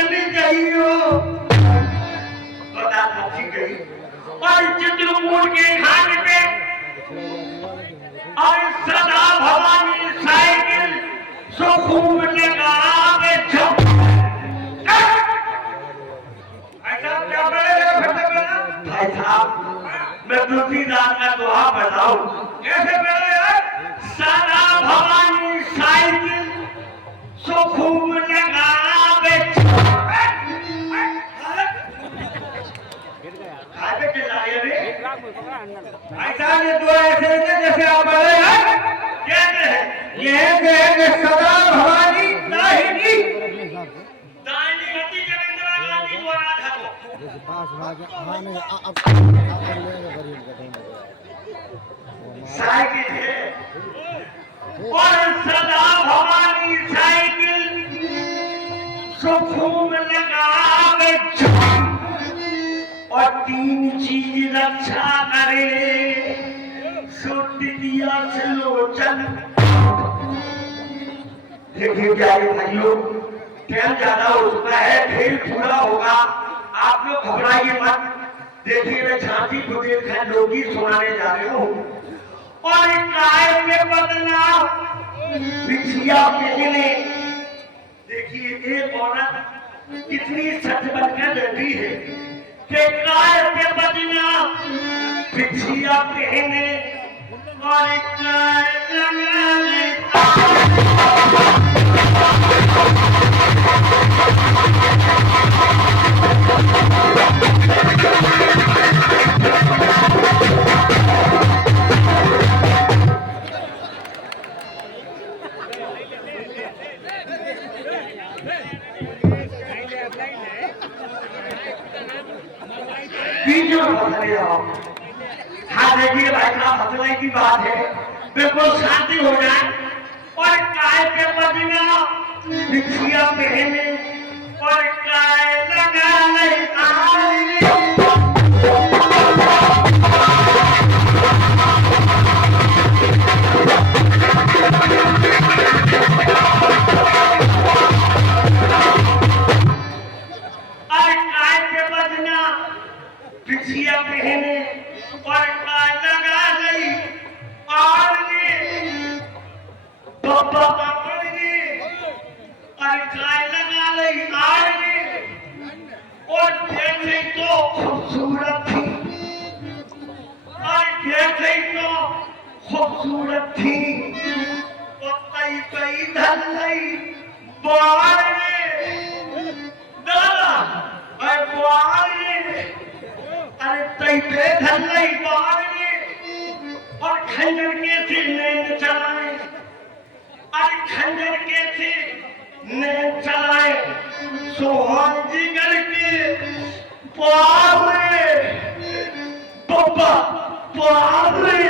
चली गई हो बता अच्छी गई और चित्रकूट के घाट पे और सदा भवानी साइकिल सो घूमने का आगे छप ऐसा क्या बड़े भाई साहब मैं दूसरी रात का दुआ बताऊं कैसे बड़े सदा भवानी साइकिल सो घूमने का आगे ऐसा ये दो ऐसे जैसे आप बड़े हैं कहते हैं ये सदा भवानी दाहिनी दाहिनी गति के इंदिरा गांधी को राधा को साइकिल है और सदा भवानी साइकिल सो घूम लगावे और तीन चीज रक्षा करे दिया से लोचन देखिए क्या भाइयों टाइम ज्यादा हो चुका है खेल पूरा होगा आप लोग घबराइए मत देखिए मैं झांसी बुंदेलखंड लोकगीत सुनाने जा रही हूँ और काय में बदला बिछिया पहने देखिए एक औरत कितनी सच बनकर रहती है के काय पे बदला बिछिया पहने और काय लगाने हाँ देखिए भाई साहब हंसने की बात है बिल्कुल शांति हो जाए और काय के बदला बिछिया पहने और काय लगाने बिछिया पहने और काय लगा गई और बाबा और काय लगा गई और देखे तो खूबसूरत थी और देखे तो खूबसूरत थी और कई कई धन गई बाहर दादा और बाहर अरे तई धन नहीं बाहर और खंजर के थी नैन चलाए अरे खंजर के थी नैन चलाए सोहन जिगर के पारे बाबा पारे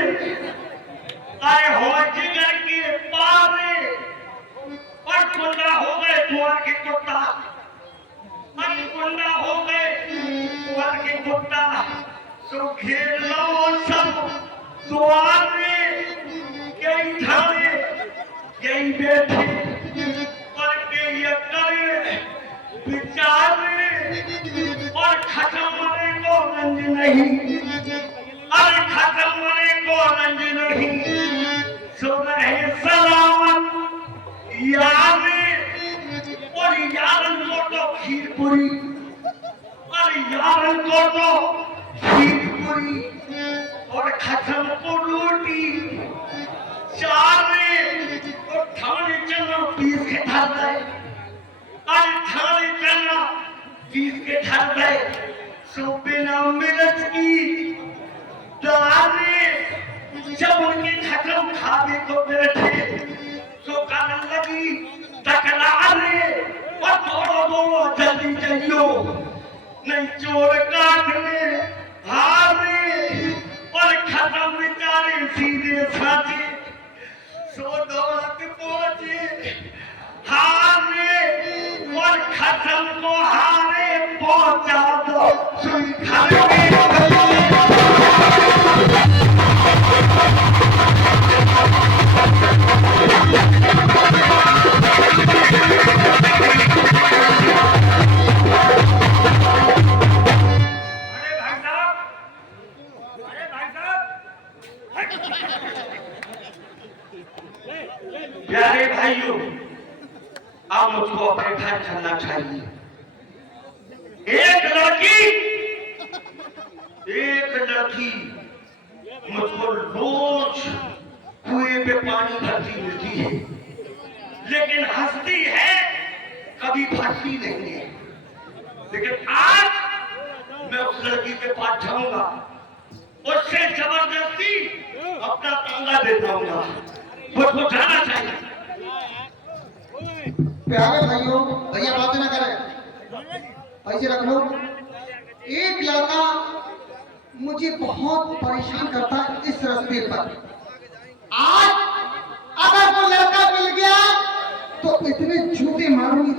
अरे हो जिगर के पारे और कुंडा हो गए द्वार के कुत्ता कुंडा हो गए द्वार के कुत्ता सो घेर लो सब द्वार में कई ठाणे कई बैठे और कई करे विचार और खत्म मरे को रंज नहीं अरे खत्म मरे को रंज नहीं सो रहे सलामत याद और यारन को तो खीर पूरी और यारन को तो खीर पूरी और खत्म को रोटी चारे और थाने चना पीस के धर दे और थाने चना पीस के धर दे सो बिना मिर्च की दारे जब उनकी खत्म खाने को बैठे सो कारण लगी तकरारे और दौड़ो जल्दी चलियो नहीं चोर काटने हारे और खत्म बेचारे सीधे साथे सो दौलत पहुंचे हारे और खत्म को हारे पहुंचा दो सुई खाने प्यारे भाइयों, अब मुझको अपने घर चलना चाहिए। एक लड़की मुझको रोज कुएं पे पानी भरती मिलती है, लेकिन हंसती है, कभी फंसती नहीं है। लेकिन आज मैं उस लड़की के पास जाऊंगा, उससे जबरदस्ती अपना तांगा देताऊंगा। मुझको जाना चाहिए। प्यारे भाइयों, भैया बात ना करें, पैसे रख लो। एक लड़का मुझे बहुत परेशान करता है इस रास्ते पर। आज अगर वो लड़का मिल गया तो इतने जूते मारूंगी,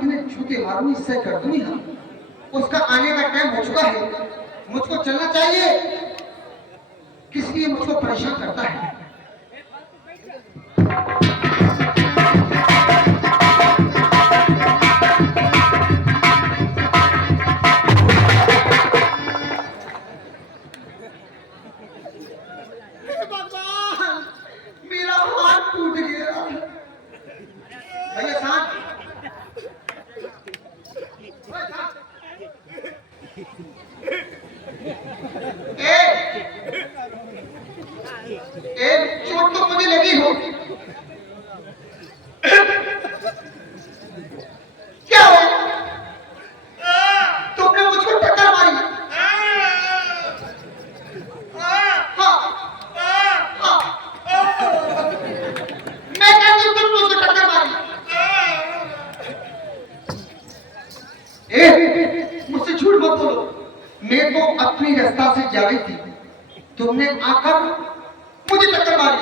इससे कर दूंगी। उसका आने का टाइम हो चुका है, मुझको चलना चाहिए। किस लिए मुझको परेशान करता है? मेरा हाथ टूट गया। भैया साथ चोट तो मुझे लगी हो। क्या हो? तुमने मुझको टक्कर मारी। हाँ, हाँ। मैं कहती हूँ तुम मुझको टक्कर मारी। मुझसे झूठ मत बोलो। मैं तो अपनी रास्ता से जा रही थी, तुमने आकर मुझे टक्कर मारी।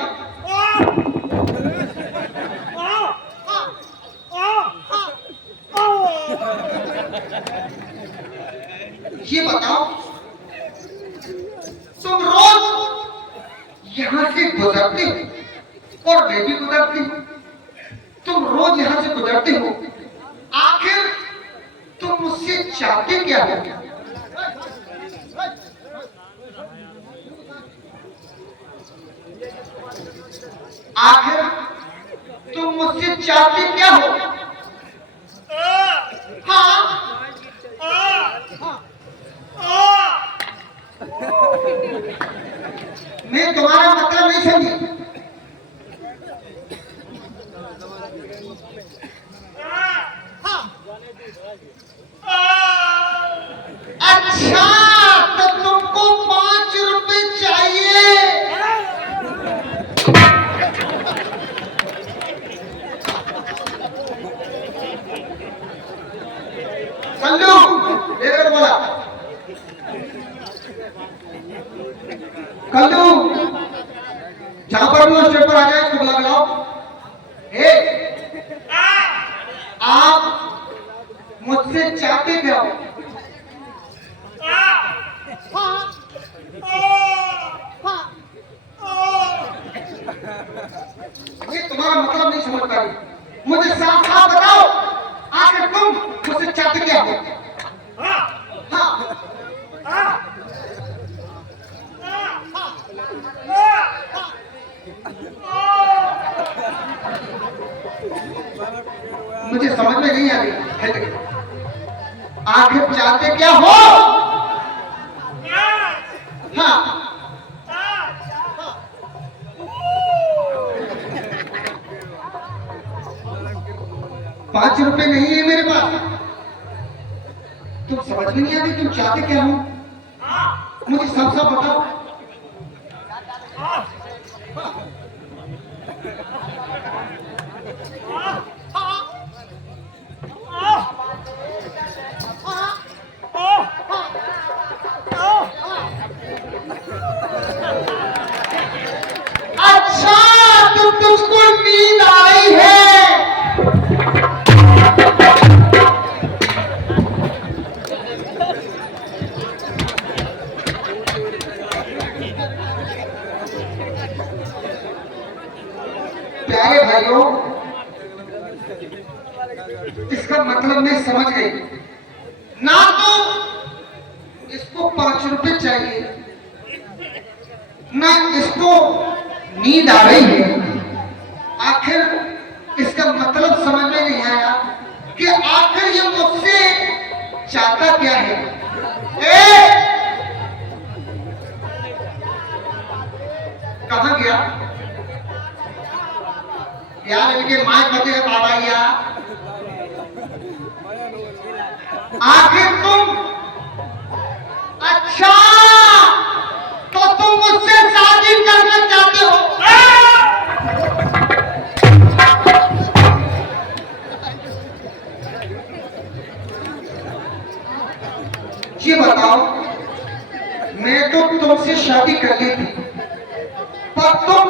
ये बताओ, तुम रोज यहाँ से गुजरते हो और मैं भी गुजरती हूँ। तुम रोज यहाँ से गुजरते हो, आखिर तुम मुझसे चाहते क्या हो? आखिर तुम मुझसे चाहते क्या हो? हाँ, मैं तुम्हारा मतलब नहीं समझी। अच्छा, तो तुमको 5 रुपए चाहिए। कल्लू लेकर बोला, कल्लू जहां पर भी स्टेट पर आ जाए उसको बुला लाओ। आप मुझसे चाहते क्या हो? ये तुम्हारा मतलब नहीं समझ पाई। मुझे साफ साफ बताओ, आखिर तुम मुझसे चाहते क्या हो? मुझे समझ में नहीं आ रही। आखिर चाहते क्या हो? हाँ, 5 रुपए नहीं है मेरे पास। तुम समझ में नहीं आती, तुम चाहते क्या हो? मुझे सब सब बताओ। अच्छा, तुझको नींद आई है। प्यारे भाइयों, इसका मतलब मैं समझ गई। ना तो इसको 5 रुपए चाहिए, ना इसको नींद आ रही है। आखिर इसका मतलब समझ में नहीं आया कि आखिर ये मुझसे चाहता क्या है। कहाँ गया यार, इनके माए पति का बाबा। आखिर तुम, अच्छा तो तुम मुझसे शादी करना चाहते हो? ये बताओ, मैं तो तुमसे शादी कर ली थी, पर तुम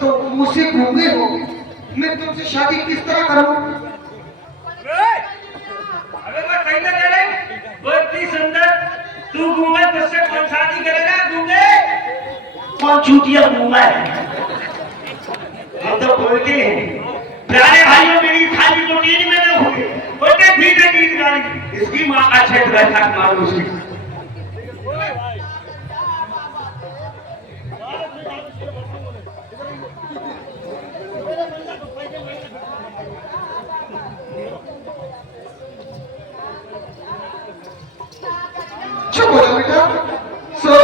तो मुझसे घूमे हो। मैं तुमसे शादी किस तरह करूं? अबे मैं कहीं ना करे वो इतनी सुंदर, तू घूमे तुझसे कौन शादी करेगा? घूमे कौन चूतिया घूमा है? हम तो बोलते हैं प्यारे भाइयों, मेरी शादी तो 3 महीने हुए, बोलते ठीक है गीत गाड़ी, इसकी माँ का क्षेत्र है, थक मारो उसकी। चुप हो जाओ बेटा। सो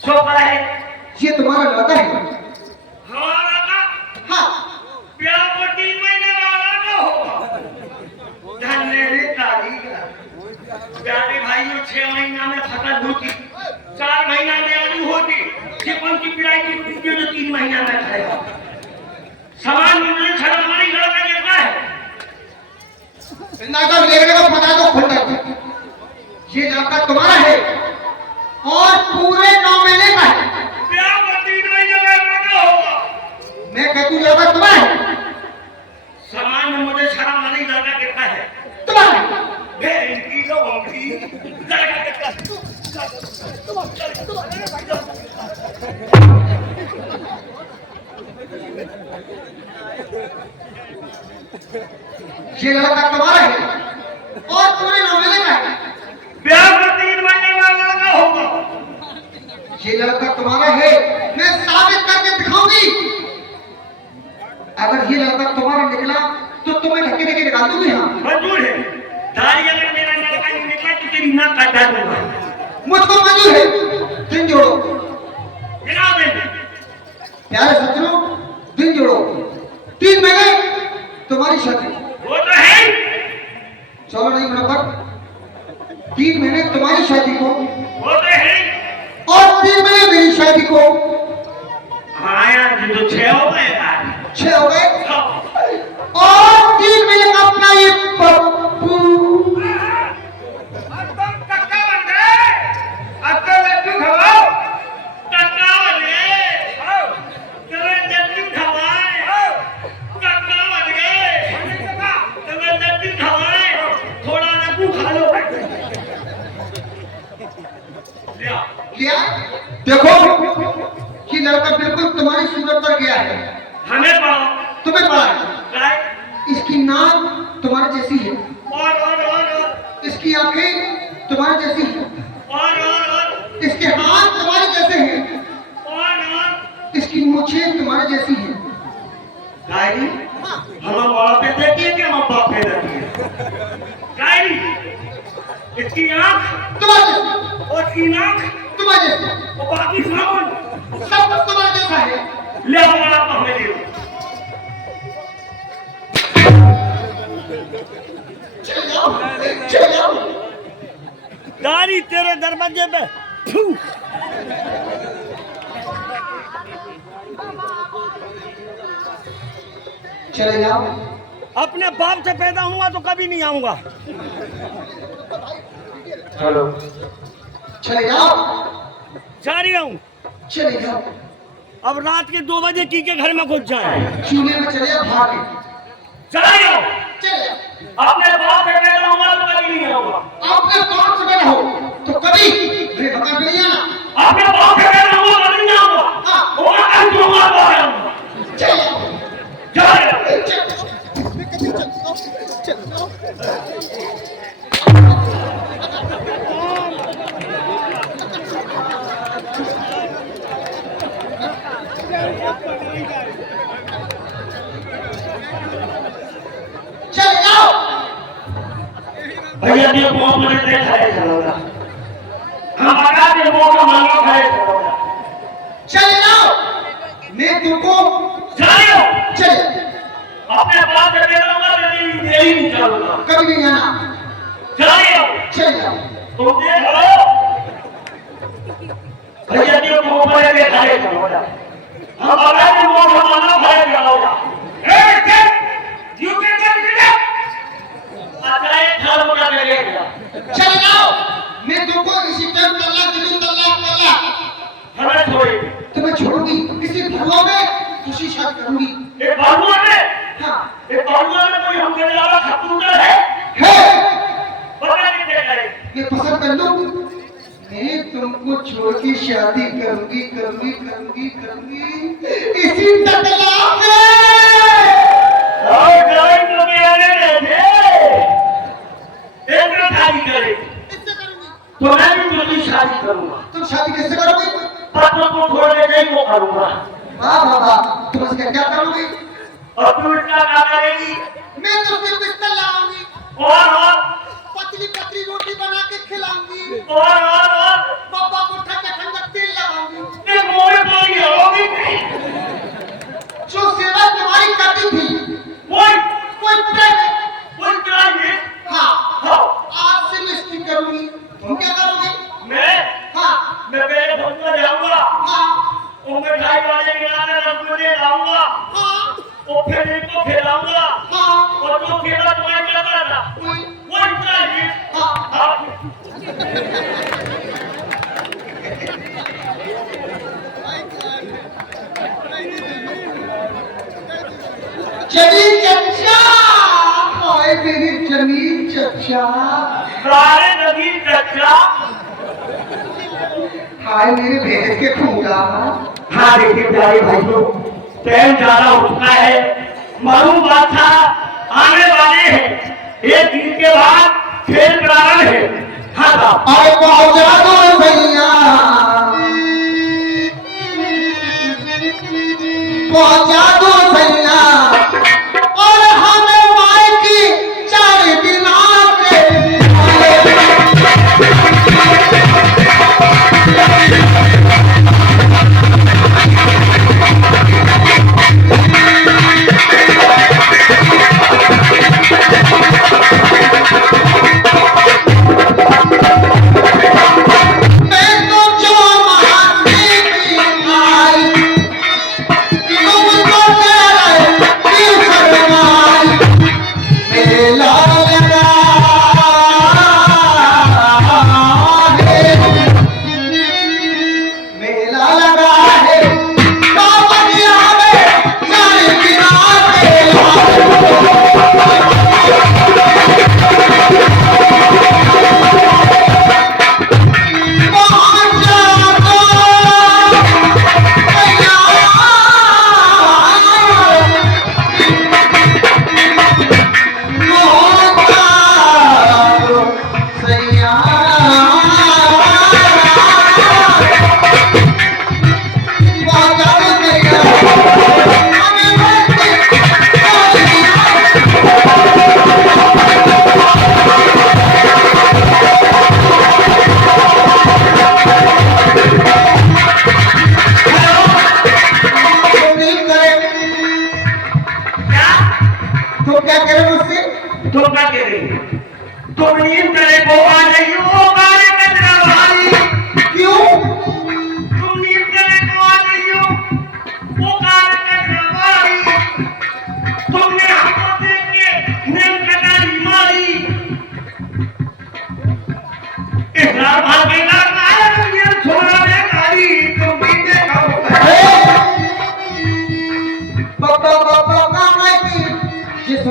छोकरा है ये तुम्हारा लड़का है? हमारा का हाँ। प्यार को 3 महीने वाला का होगा। धन्य रे कारीगर। प्यारे भाइयों, 6 महीना में फसल होती, 4 महीना में आलू होती, ये कौन सी पिराई की जो 3 महीना में खाएगा? समान मिलने छड़ा हमारी लड़का जैसा है। ना तो लेने को पता तो खुद है। ये लड़का तुम्हारा है और पूरे 9 महीने का है। प्यार को 3 महीने वाला का होगा। मैं कहती हूँ लड़का तुम्हारा है। समान में मुझे छड़ा हमारी लड़का कितना है? तुम्हारा है। फिर इनकी लोगों की लड़का कितना है? ये लड़का तुम्हारा है और पूरे 9 महीने का है। प्यार को 3 महीने वाला का होगा। ये लड़का तुम्हारा है, मैं साबित करके दिखाऊंगी। अगर ये लड़का तुम्हारा निकला तो तुम्हें धक्के देके निकाल दूंगी। हाँ, मंजूर है। दाढ़ी अगर मेरा लड़का नहीं निकला तो तेरी नाक काट दूंगा। मुझको मंजूर है। दिन जोड़ो गिरा देंगे। प्यारे सज्जनों, दिन जोड़ो। 3 महीने तुम्हारी शादी। वो तो है। चलो नहीं मुनव्वर, 3 महीने तुम्हारी शादी को वो तो है। और 3 महीने मेरी शादी को। हाँ यार, ये तो 6 हो गए यार। 6 हो गए। हाँ। और 3 महीने का अपना ये पप्पू। अब तुम कक्का बन गए। अब तो लड्डू खवाओ। कक्का बने। तुम्हें लड्डू खवाए। कक्का बन गए। तुम्हें लड्डू खवाए। थोड़ा लड्डू खा लो। लिया। क्या देखो, ये लड़का बिल्कुल तुम्हारी सूरत पर गया है। हमें पाओ। तुम्हें पता है, राइट। इसकी नाक तुम्हारी जैसी है, और इसकी आंखें तुम्हारी जैसी है, और इसके हाथ तुम्हारे जैसे हैं, इसकी मूछें तुम्हारे जैसी हैं। गायरी, हम वहाँ पे देखी है कि हम बाप पे देखी है? गायरी, इसकी आँख तुम्हारे जैसी, और इसकी नाक तुम्हारे जैसी, और बाकी सामान सब कुछ तुम्हारे जैसा है। ले हमारा तो हमें दे दो। चले जाओ, चले जाओ। गाड़ी तेरे दरवाजे पे। फू। चले जाओ। अपने बाप से पैदा हुआ तो कभी नहीं आऊंगा। चले जाओ, जा रही हूँ। चले जाओ। अब रात के 2 बजे की के घर में घुस जाए। चूल्हे में चले भागे चलिए चले अपने बाप से पहले होगा तो कभी नहीं होगा। आपने कौन से बना हो तो कभी मेरे बगल में नहीं आना। अपने बाप से पहले होगा कभी नहीं होगा। हाँ। होगा कभी तो होगा तो आऊंगा। चलिए चल जाओ भैया ये मुंह में देखा है चलोगा। हम आगा के मुंह का मांगो खाए चलोगा। चल जाओ मैं तुमको चलिए चल अपने बाप से पहले होगा यही नहीं चलूंगा। कभी नहीं आना। चलिए चल जाओ तुम देख लो भैया ये मुंह में देखा है चलोगा। हम आगा के मुंह का मांगो खाए चलोगा। चल जाओ मैं तुमको इसी टाइम तल्ला हमें छोड़ी तुम्हें छोड़ूंगी इसी भगवा में खुशी शादी करूंगी। ये बाबुआ में हाँ ये बाबुआ में कोई हमके अलावा खतूतर है पता नहीं क्या करे। मैं पसंद कर लूं मैं तुमको छोड़ के शादी करूंगी करूंगी करूंगी करूंगी इसी तल्ला में। और ड्राइंग तो के आने थे एक ना शादी करे किससे करूंगी? तो मैं भी तुझी शादी करूंगा। तुम शादी कैसे करोगे? पत्र को छोड़ के नहीं वो करूंगा। वाह वाह वाह तुम इसका क्या करोगे? और तू इतना क्या करेगी? मैं तुमसे पिस्तौल लाऊंगी और पतली पतली रोटी बना के खिलाऊंगी और पापा को ठंडा ठंडा तेल लगाऊंगी। ये मोरे पानी होगी नहीं। जो सेवा तुम्हारी करती थी कोई चाहिए हाँ हाँ आज से मैं इसकी करूंगी। तुम क्या करोगे? मैं हाँ पहले भोजन जाऊंगा हाँ वो मिठाई वाले के यहाँ रसगुल्ले लाऊंगा हाँ वो फिर इनको खिलाऊंगा हाँ और जो खेला तुम्हें क्या करना कोई चाहिए हाँ हाँ जमीन चचा हाय मेरी जमीन चचा सारे नदी कच्चा हाय मेरे भैंस के खूंगा। हाँ देखिए प्यारे भाइयों, टाइम ज्यादा हो चुका है। मरू बादशाह आने वाले हैं। एक दिन के बाद खेल प्रारंभ है। हाँ साहब अरे पहुंचा दो भैया पहुंचा दो भैया और हमें माई की 4 दिन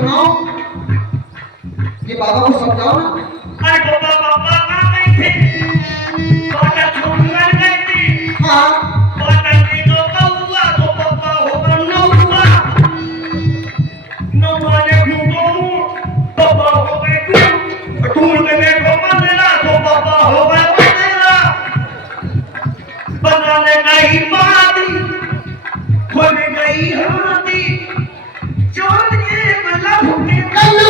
सुनाओ, ये बाबा को समझाओ ना। अरे पापा पापा कहाँ गई थी? बाटा छोड़ कर गई थी। हाँ, बाटा नहीं तो हुआ तो पापा होगा न हुआ। न माने घूमो पापा हो गए टूर में बैठो मंदिरा तो पापा हो गए मंदिरा। बनाने गई बाती खुल गई हाथी चोर के बल्ला फूटे कल्लू